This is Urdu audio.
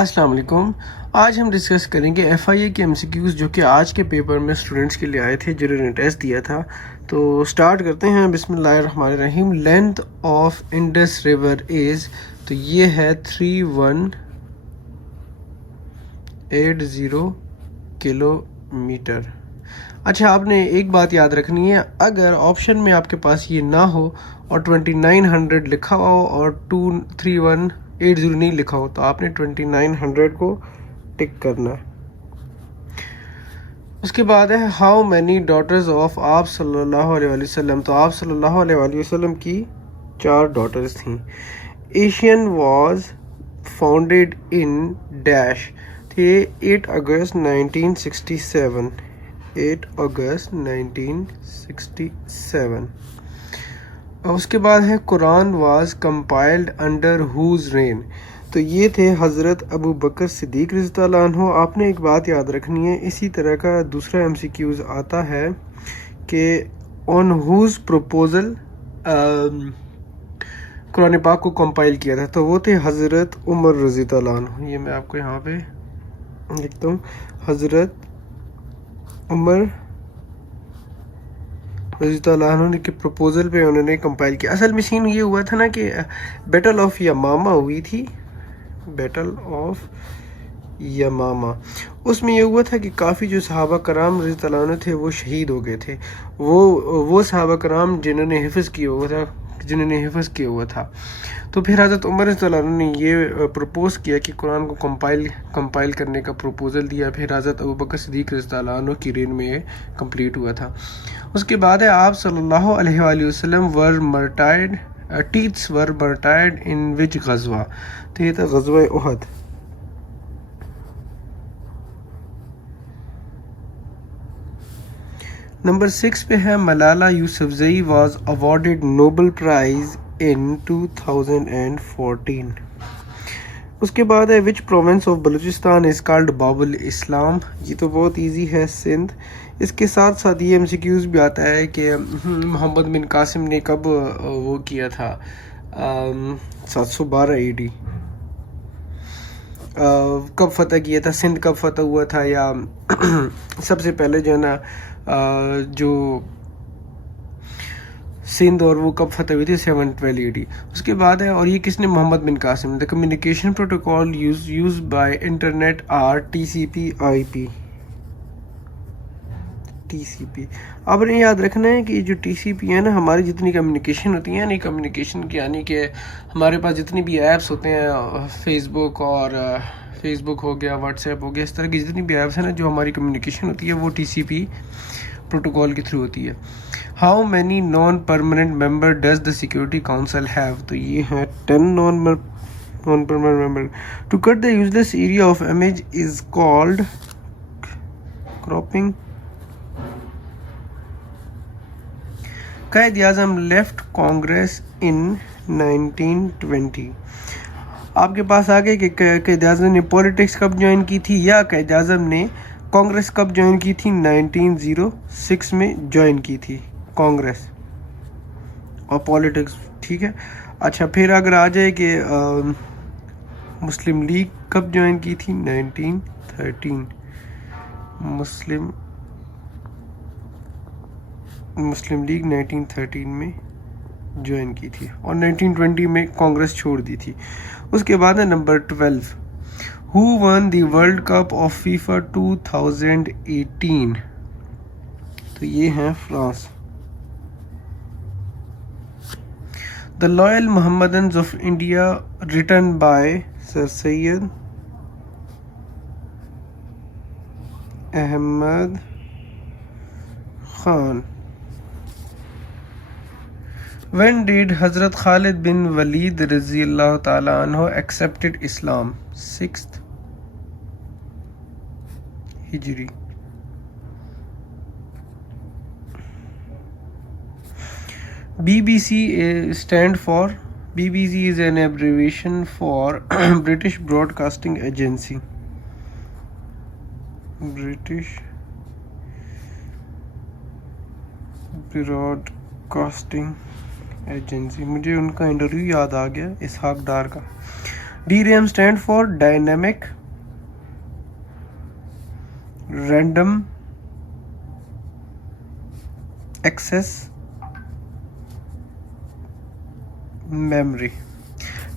السلام علیکم. آج ہم ڈسکس کریں گے ایف آئی اے کے ایم سی کیوز جو کہ آج کے پیپر میں اسٹوڈنٹس کے لیے آئے تھے جنہوں نے ٹیسٹ دیا تھا. تو سٹارٹ کرتے ہیں. بسم اللہ الرحمن الرحیم. Length of Indus river is, تو یہ ہے 3180 کلو میٹر. اچھا، آپ نے ایک بات یاد رکھنی ہے، اگر آپشن میں آپ کے پاس یہ نہ ہو اور 2900 لکھا ہوا ہو اور 3180 نہیں لکھا ہو تو آپ نے 2900 کو ٹک کرنا ہے. اس کے بعد ہے ہاؤ مینی ڈاٹرز آف آپ صلی اللہ علیہ وآلہ وسلم. تو آپ صلی اللہ علیہ وآلہ وسلم کی 4 ڈاٹرز تھیں. Asian was founded in dash, تھے 8 اگست 1967. 8 اگست 1967. اس کے بعد ہے قرآن واز کمپائلڈ انڈر ہوز رین. تو یہ تھے حضرت ابو بکر صدیق رضی اللہ عنہ. آپ نے ایک بات یاد رکھنی ہے، اسی طرح کا دوسرا ایم سی کیوز آتا ہے کہ آن ہوز پروپوزل قرآن پاک کو کمپائل کیا تھا، تو وہ تھے حضرت عمر رضی اللہ عنہ. یہ میں آپ کو یہاں پہ لکھتا ہوں، حضرت عمر رضی اللہ عنہ کے پروپوزل پہ انہوں نے کمپائل کیا. اصل میں سین یہ ہوا تھا نا کہ بیٹل آف یمامہ ہوئی تھی. بیٹل آف یمامہ، اس میں یہ ہوا تھا کہ کافی جو صحابہ کرام رضی اللہ عنہ تھے وہ شہید ہو گئے تھے. وہ صحابہ کرام جنہوں نے حفظ کیا ہوا تھا. تو پھر حضرت عمر رضی اللہ عنہ نے یہ پروپوز کیا کہ قرآن کو کمپائل کرنے کا پروپوزل دیا. پھر حضرت ابو بکر صدیق رضی اللہ عنہ کی رین میں یہ کمپلیٹ ہوا تھا. اس کے بعد ہے آپ صلی اللہ علیہ وآلہ وسلم ٹیتھس ور مرٹائڈ ان وچ غزوہ. تو یہ تھا غزوہ احد. نمبر 6 پہ ہے Malala Yousafzai was awarded Nobel prize in 2014. اس کے بعد ہے which province of Balochistan is called Bab ul Islam. یہ تو بہت ایزی ہے، سندھ. اس کے ساتھ ساتھ یہ ایم سی کیوز بھی آتا ہے کہ محمد بن قاسم نے کب وہ کیا تھا 712 AD، کب فتح کیا تھا سندھ، کب فتح ہوا تھا، یا سب سے پہلے جو ہے نا جو سندھ اور وہ کب فتح ہوئی تھی 712 AD. اس کے بعد ہے اور یہ کس نے، Muhammad bin Qasim. The communication protocol used by internet are T C P I P. آپ نے یاد رکھنا ہے کہ جو ٹی سی پی ہے نا، ہماری جتنی کمیونیکیشن ہوتی ہیں، یعنی کمیونیکیشن کی یعنی کہ ہمارے پاس جتنی بھی ایپس ہوتے ہیں، فیس بک ہو گیا، واٹس ایپ ہو گیا، اس طرح کی جتنی بھی ایپس ہیں نا، جو ہماری کمیونیکیشن ہوتی ہے وہ ٹی سی پی پروٹوکال کے تھرو ہوتی ہے. How many non permanent member does the security council have. تو یہ ہے 10 non permanent member. To cut the useless area of image is called cropping. Quaid Azam left Congress ان 1920. آپ کے پاس آگے کہ قائد اعظم نے پولیٹکس کب جوائن کی تھی، یا قائد اعظم نے کانگریس کب جوائن کی تھی. 1906 میں جوائن کی تھی کانگریس اور پولیٹکس. ٹھیک ہے. اچھا، پھر اگر آ جائے کہ مسلم لیگ کب جوائن کی تھی. 1913. مسلم لیگ 1913 میں جوائن کی تھی اور 1920 میں کانگریس چھوڑ دی تھی. اس کے بعد ہے number 12. Who won the world cup of FIFA 2018. تو یہ ہیں France. The loyal Mohammedans of India written by sir Syed Ahmad Khan. When did حضرت خالد بن ولید رضی اللہ تعالی عنہ accepted Islam. 6th ہجری. BBC stand for, BBC is an abbreviation for British Broadcasting Agency. British Broadcasting agency. مجھے ان کا انٹرویو یاد آ گیا، اسحاق ڈار کا. DRAM stand for Dynamic Random Access Memory.